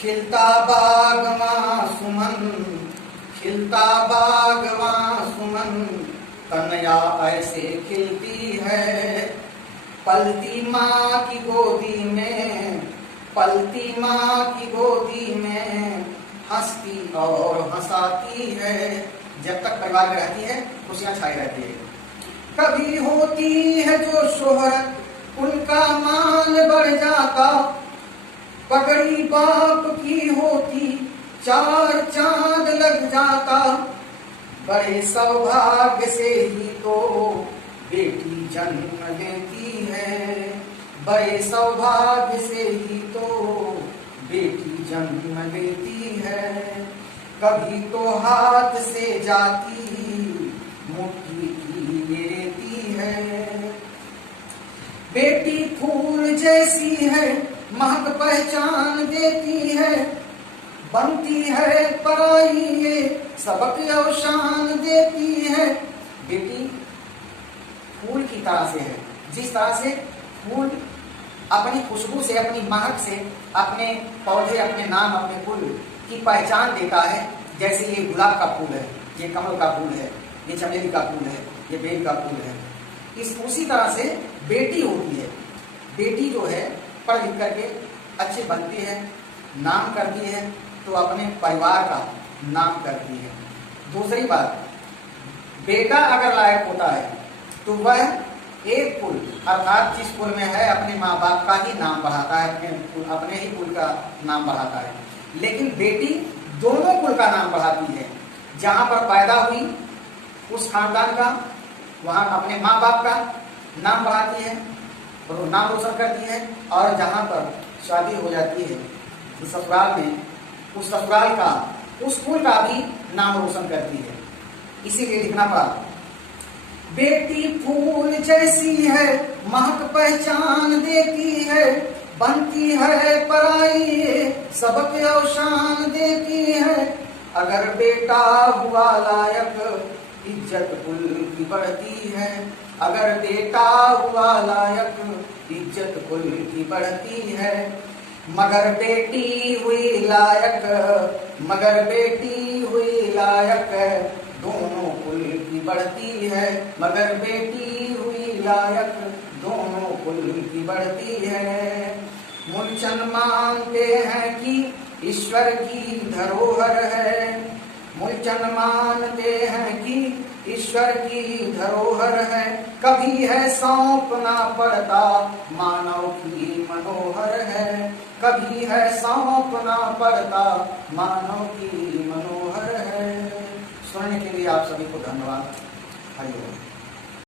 खिलता बागवां सुमन, खिलता बागवां सुमन, कन्या ऐसे खिलती है। पलती माँ की गोदी में, पलती माँ की गोदी में, हंसती और हंसाती है। जब तक परिवार में रहती है खुशियां छाई रहती है। कभी होती है जो शोहरत, उनका मान बढ़ जाता। पगड़ी बाप की होती, चार चांद लग जाता। बड़े सौभाग्य से ही तो बेटी जन्म लेती है। बड़े सौभाग्य से ही तो बेटी जन्म लेती है। कभी तो हाथ से जाती, मुट्ठी की लेती है। बेटी फूल जैसी है, महक पहचान देती है। बनती है पराई ये, सबक और शान देती है। बेटी फूल की तरह से है, जिस तरह से फूल अपनी खुशबू से, अपनी महक से अपने पौधे, अपने नाम, अपने फूल की पहचान देता है। जैसे ये गुलाब का फूल है, ये कमल का फूल है, ये चमेली का फूल है, ये बेल का फूल है। उसी तरह से बेटी होती है। बेटी जो है पढ़ लिख करके अच्छी बनती है, नाम करती है, तो अपने परिवार का नाम करती है। दूसरी बात, बेटा अगर लायक होता है तो वह एक कुल अर्थात जिस कुल में है अपने माँ बाप का ही नाम बढ़ाता है, अपने ही कुल का नाम बढ़ाता है। लेकिन बेटी दोनों कुल का नाम बढ़ाती है। जहाँ पर पैदा हुई उस खानदान का, वहाँ अपने माँ बाप का नाम बढ़ाती है और नाम रोशन करती है। और जहाँ पर शादी हो जाती है ससुराल में, उस ससुराल का, उस कुल का भी नाम रोशन करती है। इसीलिए लिखना पड़ा, बेटी फूल जैसी है, महक पहचान देती है। बनती है पराई, सबक और शान देती है। अगर बेटा हुआ लायक, इज्जत कुल की बढ़ती है। अगर बेटा हुआ लायक, इज्जत कुल की बढ़ती है। मगर बेटी हुई लायक, मगर बेटी हुई लायक, दोनों कुल की बढ़ती है। मगर बेटी हुई लायक, दोनों कुल की बढ़ती है। मूलचंद मानते हैं कि ईश्वर की धरोहर है। मूलचंद मानते हैं कि ईश्वर की धरोहर है। कभी है सौंपना पड़ता, मानव की मनोहर है। कभी है सौंपना पड़ता, मानव की मनोहर है। सुनने के लिए आप सभी को धन्यवाद। हरि ओम।